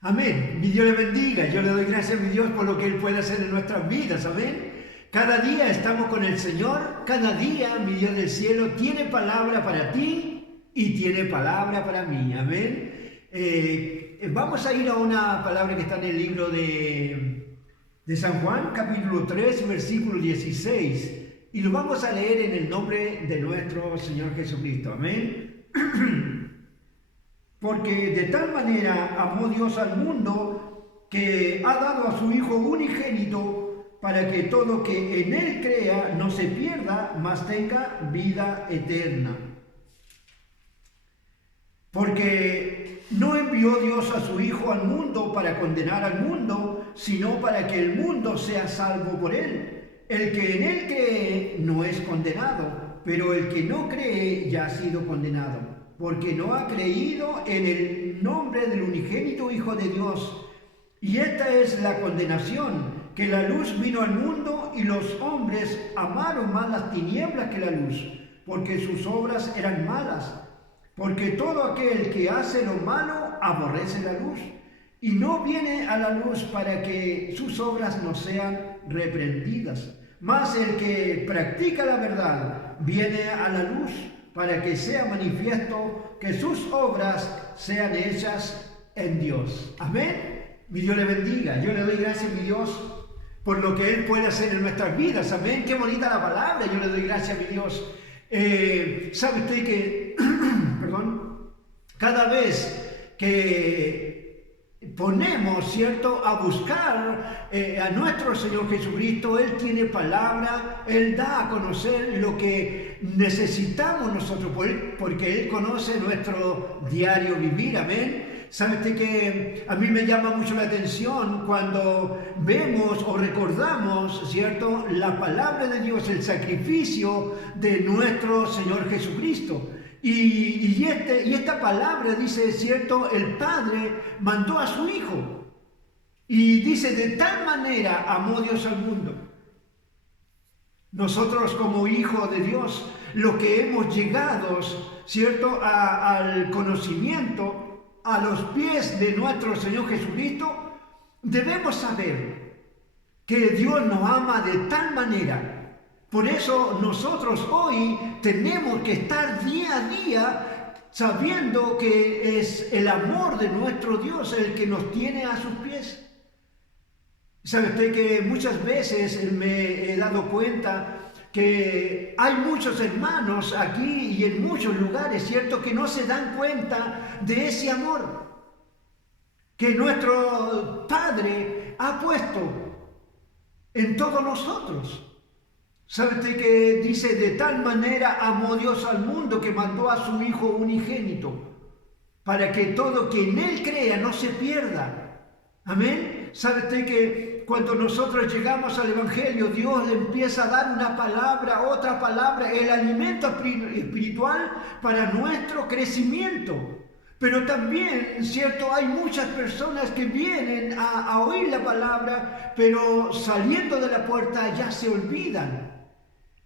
Amén. Mi Dios le bendiga. Yo le doy gracias a mi Dios por lo que Él puede hacer en nuestras vidas. Amén. Cada día estamos con el Señor. Cada día mi Dios del cielo tiene palabra para ti y tiene palabra para mí. Amén. Vamos a ir a una palabra que está en el libro de San Juan, capítulo 3, versículo 16. Y lo vamos a leer en el nombre de nuestro Señor Jesucristo. Amén. Porque de tal manera amó Dios al mundo que ha dado a su Hijo unigénito para que todo que en Él crea no se pierda, mas tenga vida eterna. Porque no envió Dios a su Hijo al mundo para condenar al mundo, sino para que el mundo sea salvo por Él. El que en Él cree no es condenado, pero el que no cree ya ha sido condenado, porque no ha creído en el nombre del unigénito Hijo de Dios. Y esta es la condenación, que la luz vino al mundo y los hombres amaron más las tinieblas que la luz, porque sus obras eran malas. Porque todo aquel que hace lo malo aborrece la luz, y no viene a la luz para que sus obras no sean reprendidas. Mas el que practica la verdad viene a la luz, para que sea manifiesto que sus obras sean hechas en Dios. Amén. Mi Dios le bendiga. Yo le doy gracias a mi Dios por lo que Él puede hacer en nuestras vidas. Amén. Qué bonita la palabra. Yo le doy gracias a mi Dios. ¿Sabe usted que, perdón, cada vez que ponemos, ¿cierto?, a buscar a nuestro Señor Jesucristo, Él tiene palabra, Él da a conocer lo que necesitamos nosotros, porque Él conoce nuestro diario vivir, amén. ¿Sabe usted que a mí me llama mucho la atención cuando vemos o recordamos, ¿cierto?, la palabra de Dios, el sacrificio de nuestro Señor Jesucristo? Y esta palabra dice, ¿cierto?, el Padre mandó a su Hijo. Y dice, de tal manera amó Dios al mundo. Nosotros como hijos de Dios, los que hemos llegado, ¿cierto?, al conocimiento, a los pies de nuestro Señor Jesucristo, debemos saber que Dios nos ama de tal manera. Por eso nosotros hoy tenemos que estar día a día sabiendo que es el amor de nuestro Dios el que nos tiene a sus pies. ¿Sabe usted que muchas veces me he dado cuenta que hay muchos hermanos aquí y en muchos lugares, ¿cierto?, que no se dan cuenta de ese amor que nuestro Padre ha puesto en todos nosotros? ¿Sabe usted que dice, de tal manera amó Dios al mundo que mandó a su Hijo unigénito, para que todo que en Él crea no se pierda? Amén. ¿Sabe usted que cuando nosotros llegamos al Evangelio, Dios le empieza a dar una palabra, otra palabra, el alimento espiritual para nuestro crecimiento? Pero también, ¿cierto?, hay muchas personas que vienen a oír la palabra, pero saliendo de la puerta ya se olvidan.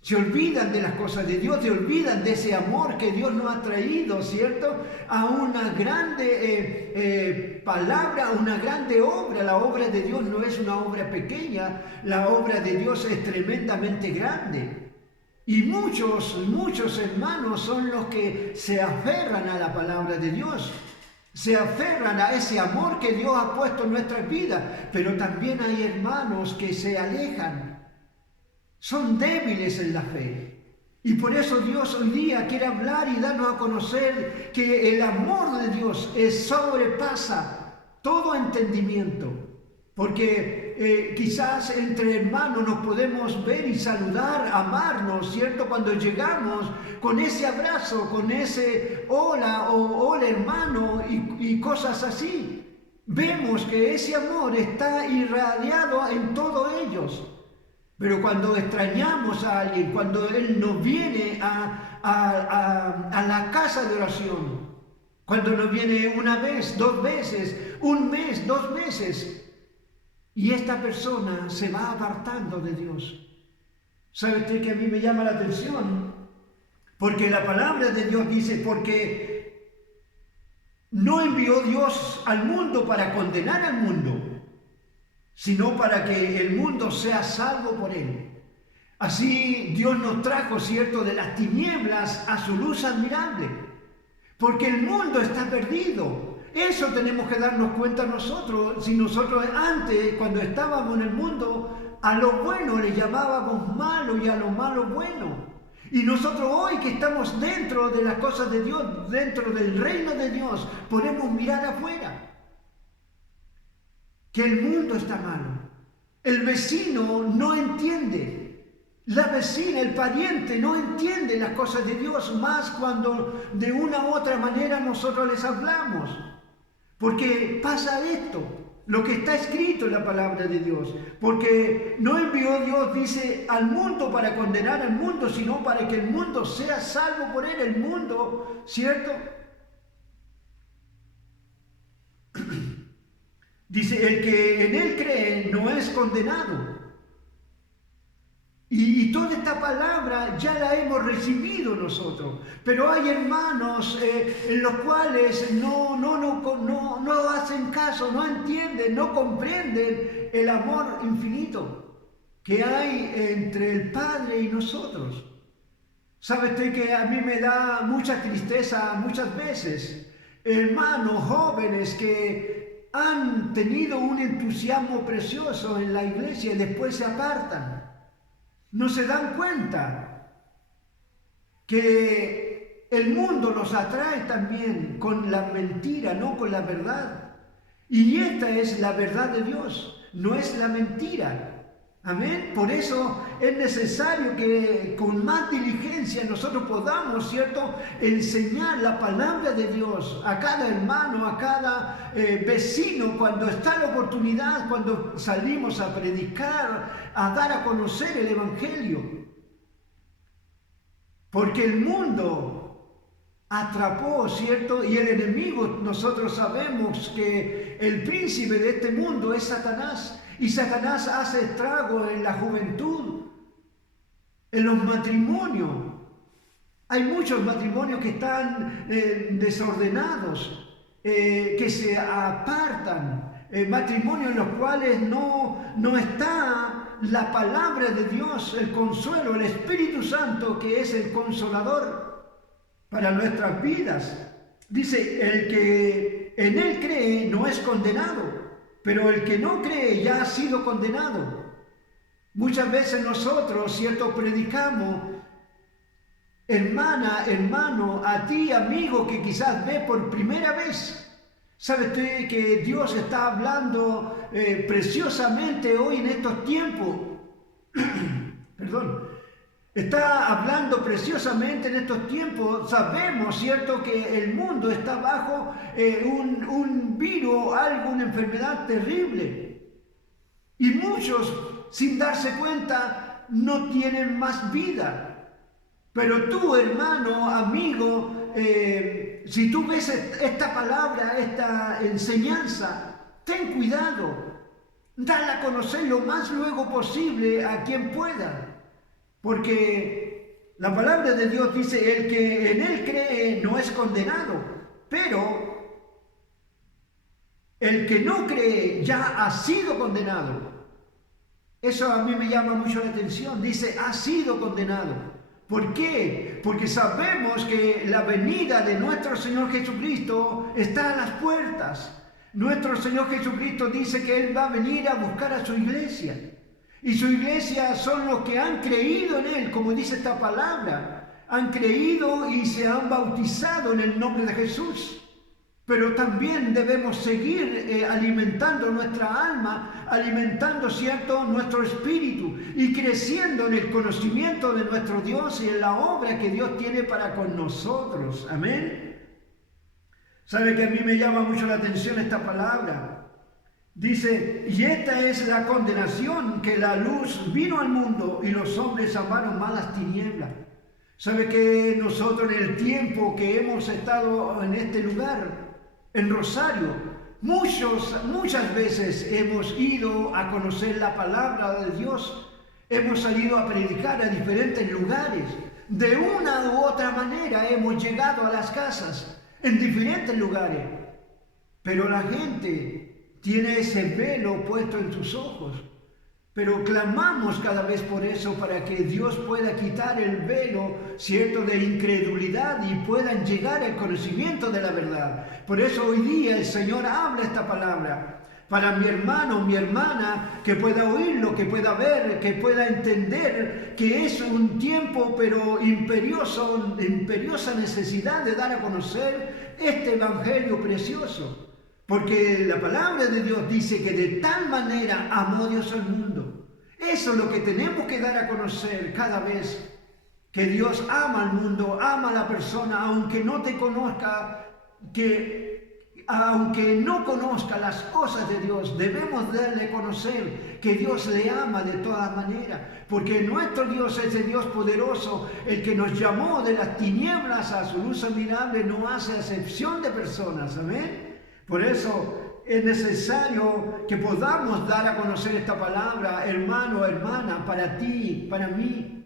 Se olvidan de las cosas de Dios, se olvidan de ese amor que Dios nos ha traído, ¿cierto?, a una grande palabra, una grande obra. La obra de Dios no es una obra pequeña, la obra de Dios es tremendamente grande. Y muchos hermanos son los que se aferran a la palabra de Dios, se aferran a ese amor que Dios ha puesto en nuestras vidas, pero también hay hermanos que se alejan, son débiles en la fe. Y por eso Dios hoy día quiere hablar y darnos a conocer que el amor de Dios sobrepasa todo entendimiento. Porque quizás entre hermanos nos podemos ver y saludar, amarnos, ¿cierto?, cuando llegamos con ese abrazo, con ese hola o hola hermano y cosas así. Vemos que ese amor está irradiado en todos ellos. Pero cuando extrañamos a alguien, cuando Él nos viene a la casa de oración, cuando nos viene una vez, 2 veces, 1 mes, 2 meses, y esta persona se va apartando de Dios. ¿Sabe usted que a mí me llama la atención? Porque la palabra de Dios dice, porque no envió Dios al mundo para condenar al mundo, sino para que el mundo sea salvo por él. Así Dios nos trajo, ¿cierto?, de las tinieblas a su luz admirable, porque el mundo está perdido. Eso tenemos que darnos cuenta nosotros. Si nosotros antes, cuando estábamos en el mundo, a lo bueno le llamábamos malo y a lo malo bueno. Y nosotros hoy que estamos dentro de las cosas de Dios, dentro del reino de Dios, podemos mirar afuera. Que el mundo está malo. El vecino no entiende. La vecina, el pariente no entiende las cosas de Dios, más cuando de una u otra manera nosotros les hablamos. Porque pasa esto, lo que está escrito en la palabra de Dios. Porque no envió Dios, dice, al mundo para condenar al mundo, sino para que el mundo sea salvo por él. El mundo, ¿cierto? Dice, el que en él cree no es condenado. Y toda esta palabra ya la hemos recibido nosotros. Pero hay hermanos en los cuales no hacen caso, no entienden, no comprenden el amor infinito que hay entre el Padre y nosotros. ¿Sabe usted que a mí me da mucha tristeza muchas veces? Hermanos jóvenes que han tenido un entusiasmo precioso en la iglesia y después se apartan. No se dan cuenta que el mundo los atrae también con la mentira, no con la verdad. Y esta es la verdad de Dios, no es la mentira. Amén. Por eso es necesario que con más diligencia nosotros podamos, ¿cierto?, enseñar la palabra de Dios a cada hermano, a cada vecino, cuando está la oportunidad, cuando salimos a predicar, a dar a conocer el Evangelio. Porque el mundo atrapó, ¿cierto? Y el enemigo, nosotros sabemos que el príncipe de este mundo es Satanás. Y Satanás hace estragos en la juventud, en los matrimonios. Hay muchos matrimonios que están desordenados, que se apartan, matrimonios en los cuales no está la palabra de Dios, el consuelo, el Espíritu Santo, que es el consolador para nuestras vidas. Dice, el que en él cree no es condenado, pero el que no cree ya ha sido condenado. Muchas veces nosotros, ¿cierto?, predicamos, hermana, hermano, a ti, amigo, que quizás ve por primera vez. ¿Sabe usted que Dios está hablando preciosamente hoy en estos tiempos? Perdón. Está hablando preciosamente en estos tiempos. Sabemos, ¿cierto?, que el mundo está bajo un virus, una enfermedad terrible. Y muchos, sin darse cuenta, no tienen más vida. Pero tú, hermano, amigo, si tú ves esta palabra, esta enseñanza, ten cuidado. Dale a conocer lo más luego posible a quien pueda. Porque la palabra de Dios dice, el que en él cree no es condenado, pero el que no cree ya ha sido condenado. Eso a mí me llama mucho la atención. Dice, ha sido condenado. ¿Por qué? Porque sabemos que la venida de nuestro Señor Jesucristo está a las puertas. Nuestro Señor Jesucristo dice que Él va a venir a buscar a su iglesia. Y su iglesia son los que han creído en Él, como dice esta palabra. Han creído y se han bautizado en el nombre de Jesús. Pero también debemos seguir alimentando nuestra alma, alimentando, ¿cierto?, nuestro espíritu y creciendo en el conocimiento de nuestro Dios y en la obra que Dios tiene para con nosotros. Amén. ¿Sabe que a mí me llama mucho la atención esta palabra? Dice, y esta es la condenación, que la luz vino al mundo y los hombres amaron más las tinieblas. ¿Sabe que nosotros en el tiempo que hemos estado en este lugar, en Rosario, muchas veces hemos ido a conocer la palabra de Dios, hemos salido a predicar a diferentes lugares, de una u otra manera hemos llegado a las casas, en diferentes lugares. pero la gente tiene ese velo puesto en sus ojos. Pero clamamos cada vez por eso, para que Dios pueda quitar el velo, ¿cierto?, de incredulidad y puedan llegar al conocimiento de la verdad. Por eso hoy día el Señor habla esta palabra para mi hermano, mi hermana, que pueda oírlo, que pueda ver, que pueda entender que es un tiempo pero imperiosa necesidad de dar a conocer este evangelio precioso. Porque la palabra de Dios dice que de tal manera amó Dios al mundo. Eso es lo que tenemos que dar a conocer cada vez, que Dios ama al mundo, ama a la persona, aunque no te conozca, aunque no conozca las cosas de Dios, debemos darle a conocer que Dios le ama de todas maneras, porque nuestro Dios es el Dios poderoso, el que nos llamó de las tinieblas a su luz admirable, no hace acepción de personas, amén. Por eso es necesario que podamos dar a conocer esta palabra, hermano, hermana, para ti, para mí.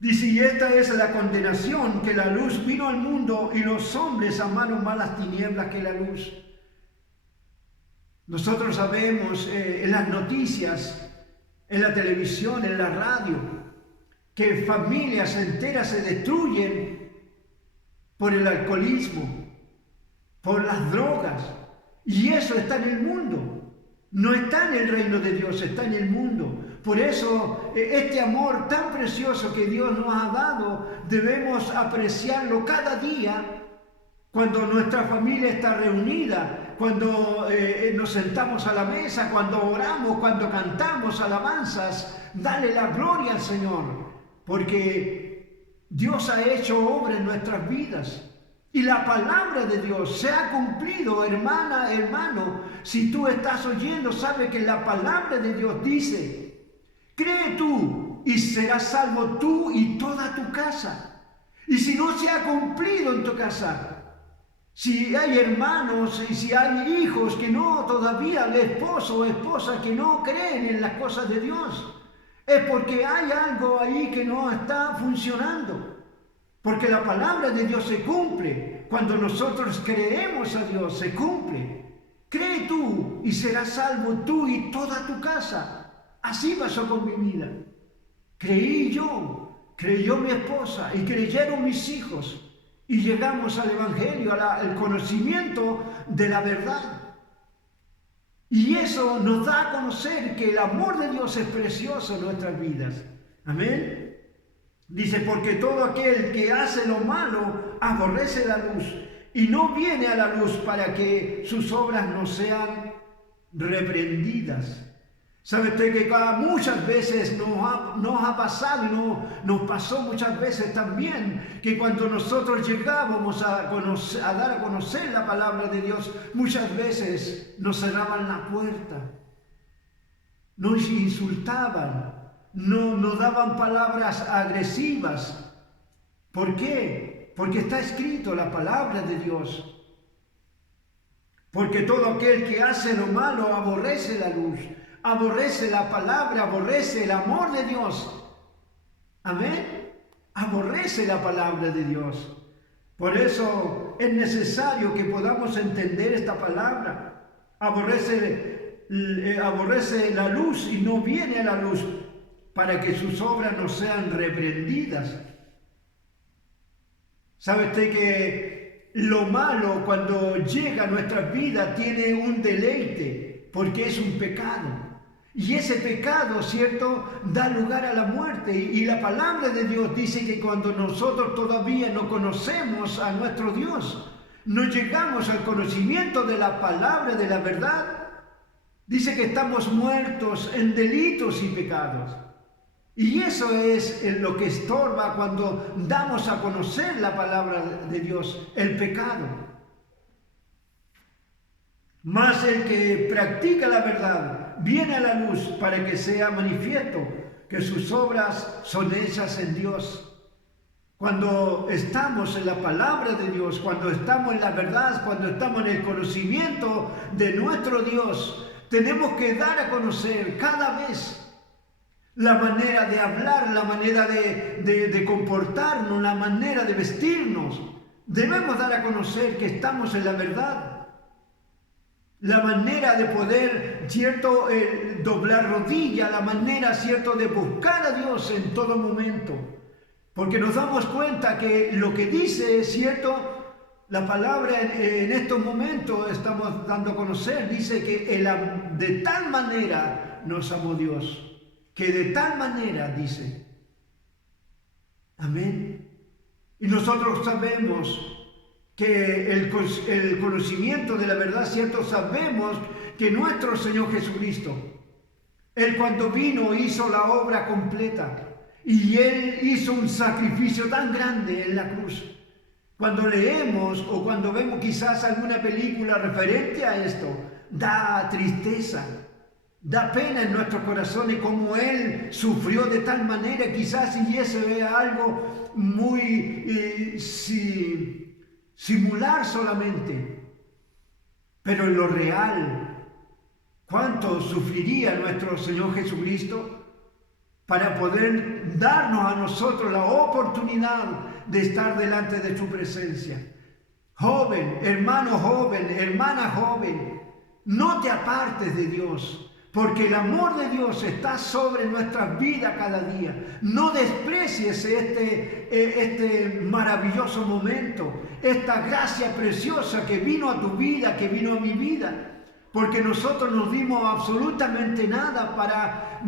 Dice, y esta es la condenación, que la luz vino al mundo y los hombres amaron más las tinieblas que la luz. Nosotros sabemos en las noticias, en la televisión, en la radio, que familias enteras se destruyen por el alcoholismo, por las drogas, y eso está en el mundo, no está en el reino de Dios, está en el mundo. Por eso este amor tan precioso que Dios nos ha dado, debemos apreciarlo cada día, cuando nuestra familia está reunida, cuando nos sentamos a la mesa, cuando oramos, cuando cantamos alabanzas. Dale la gloria al Señor, porque Dios ha hecho obra en nuestras vidas. Y la palabra de Dios se ha cumplido, hermana, hermano. Si tú estás oyendo, sabe que la palabra de Dios dice, cree tú y serás salvo tú y toda tu casa. Y si no se ha cumplido en tu casa, si hay hermanos y si hay hijos que no todavía, el esposo o esposa que no creen en las cosas de Dios, es porque hay algo ahí que no está funcionando. Porque la palabra de Dios se cumple. Cuando nosotros creemos a Dios, se cumple. Cree tú y serás salvo tú y toda tu casa. Así pasó con mi vida. Creí yo, creyó mi esposa y creyeron mis hijos. Y llegamos al Evangelio, al conocimiento de la verdad. Y eso nos da a conocer que el amor de Dios es precioso en nuestras vidas. Amén. Dice, porque todo aquel que hace lo malo aborrece la luz y no viene a la luz para que sus obras no sean reprendidas. ¿Sabe usted que muchas veces nos ha pasado y nos pasó muchas veces también, que cuando nosotros llegábamos a dar a conocer la palabra de Dios, muchas veces nos cerraban la puerta, nos insultaban, no daban palabras agresivas? ¿Por qué? Porque está escrito la palabra de Dios. Porque todo aquel que hace lo malo aborrece la luz, aborrece la palabra, aborrece el amor de Dios. Amén. Aborrece la palabra de Dios. Por eso es necesario que podamos entender esta palabra. Aborrece la luz y no viene a la luz para que sus obras no sean reprendidas. ¿Sabe usted que lo malo cuando llega a nuestras vidas tiene un deleite? Porque es un pecado. Y ese pecado, ¿cierto?, da lugar a la muerte. Y la palabra de Dios dice que cuando nosotros todavía no conocemos a nuestro Dios, no llegamos al conocimiento de la palabra, de la verdad, dice que estamos muertos en delitos y pecados. Y eso es lo que estorba cuando damos a conocer la palabra de Dios, el pecado. Mas el que practica la verdad viene a la luz para que sea manifiesto que sus obras son hechas en Dios. Cuando estamos en la palabra de Dios, cuando estamos en la verdad, cuando estamos en el conocimiento de nuestro Dios, tenemos que dar a conocer cada vez la manera de hablar, la manera de comportarnos, la manera de vestirnos, Debemos dar a conocer que estamos en la verdad. La manera de poder, ¿cierto?, doblar rodilla, la manera, ¿cierto?, de buscar a Dios en todo momento. Porque nos damos cuenta que lo que dice, ¿cierto?, la palabra en estos momentos estamos dando a conocer, dice que de tal manera nos amó Dios, que de tal manera, dice. Amén. Y nosotros sabemos que el conocimiento de la verdad, ¿cierto? Sabemos que nuestro Señor Jesucristo, Él cuando vino hizo la obra completa y Él hizo un sacrificio tan grande en la cruz. Cuando leemos o cuando vemos quizás alguna película referente a esto, da tristeza, da pena en nuestros corazones como Él sufrió de tal manera, quizás y ese vea algo muy simular solamente, pero en lo real, ¿cuánto sufriría nuestro Señor Jesucristo para poder darnos a nosotros la oportunidad de estar delante de su presencia? Joven, hermano joven, hermana joven, no te apartes de Dios, porque el amor de Dios está sobre nuestras vidas cada día. No desprecies este maravilloso momento, esta gracia preciosa que vino a tu vida, que vino a mi vida, porque nosotros no dimos absolutamente nada para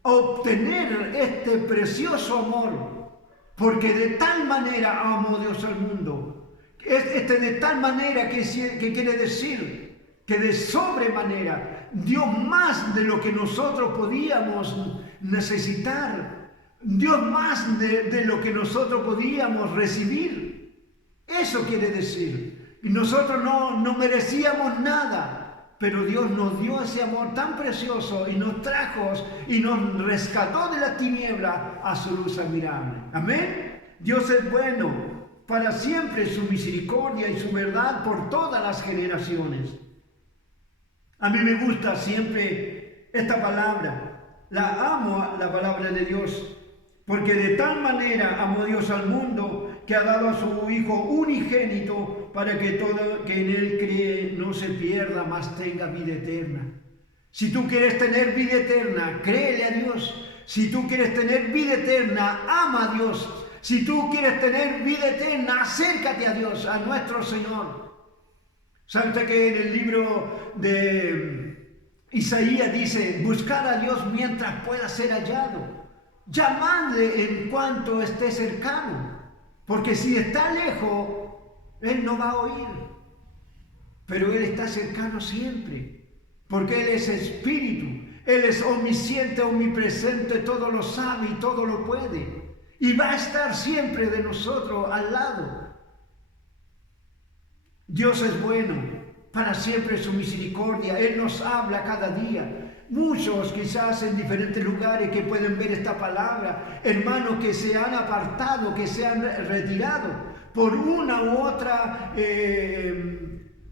obtener este precioso amor, porque de tal manera amó Dios al mundo. De tal manera que quiere decir que de sobremanera dio más de lo que nosotros podíamos necesitar, dio más de lo que nosotros podíamos recibir. Eso quiere decir. Y nosotros no merecíamos nada. Pero Dios nos dio ese amor tan precioso y nos trajo y nos rescató de la tiniebla a su luz admirable. Amén. Dios es bueno, para siempre su misericordia y su verdad por todas las generaciones. A mí me gusta siempre esta palabra. La amo, la palabra de Dios, porque de tal manera amó Dios al mundo que ha dado a su Hijo unigénito para que todo que en Él cree no se pierda, mas tenga vida eterna. Si tú quieres tener vida eterna, créele a Dios. Si tú quieres tener vida eterna, ama a Dios. Si tú quieres tener vida eterna, acércate a Dios, a nuestro Señor. ¿Sabe usted que en el libro de Isaías dice, buscar a Dios mientras pueda ser hallado? Llamadle en cuanto esté cercano. Porque si está lejos, Él no va a oír. Pero Él está cercano siempre. Porque Él es espíritu. Él es omnisciente, omnipresente, todo lo sabe y todo lo puede. Y va a estar siempre de nosotros al lado. Dios es bueno, para siempre su misericordia. Él nos habla cada día. Muchos quizás en diferentes lugares que pueden ver esta palabra, hermanos que se han apartado, que se han retirado por una u otra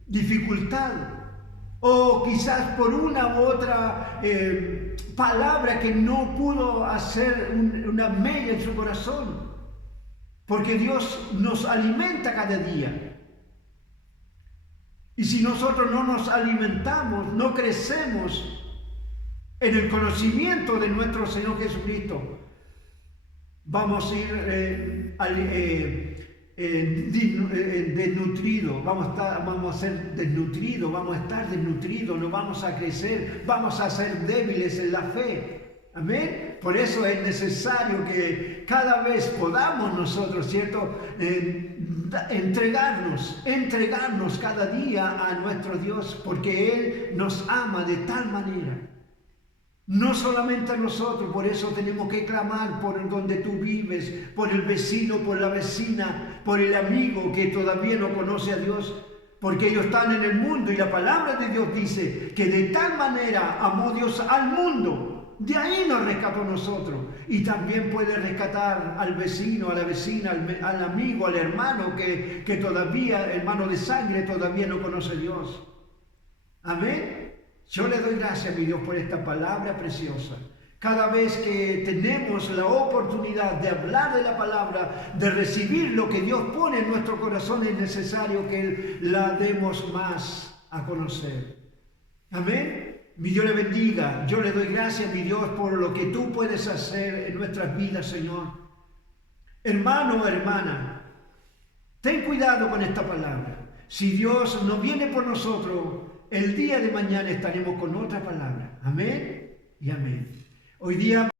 dificultad, o quizás por una u otra palabra que no pudo hacer una mella en su corazón, porque Dios nos alimenta cada día. Y si nosotros no nos alimentamos, no crecemos en el conocimiento de nuestro Señor Jesucristo, vamos a ir desnutridos, vamos a ser desnutridos, vamos a estar desnutridos, no vamos a crecer, vamos a ser débiles en la fe. Amén. Por eso es necesario que cada vez podamos nosotros, ¿cierto?, entregarnos cada día a nuestro Dios, porque Él nos ama de tal manera. No solamente a nosotros, por eso tenemos que clamar por donde tú vives, por el vecino, por la vecina, por el amigo que todavía no conoce a Dios, porque ellos están en el mundo y la palabra de Dios dice que de tal manera amó Dios al mundo, de ahí nos rescató a nosotros y también puede rescatar al vecino, a la vecina, al amigo, al hermano que todavía, hermano de sangre, todavía no conoce a Dios. Amén. Yo le doy gracias a mi Dios por esta palabra preciosa Cada vez que tenemos la oportunidad de hablar de la palabra, de recibir lo que Dios pone en nuestro corazón, es necesario que la demos más a conocer. Amén. Mi Dios le bendiga. Yo le doy gracias, mi Dios, por lo que tú puedes hacer en nuestras vidas, Señor. Hermano o hermana, ten cuidado con esta palabra. Si Dios no viene por nosotros, el día de mañana estaremos con otra palabra. Amén y amén. Hoy día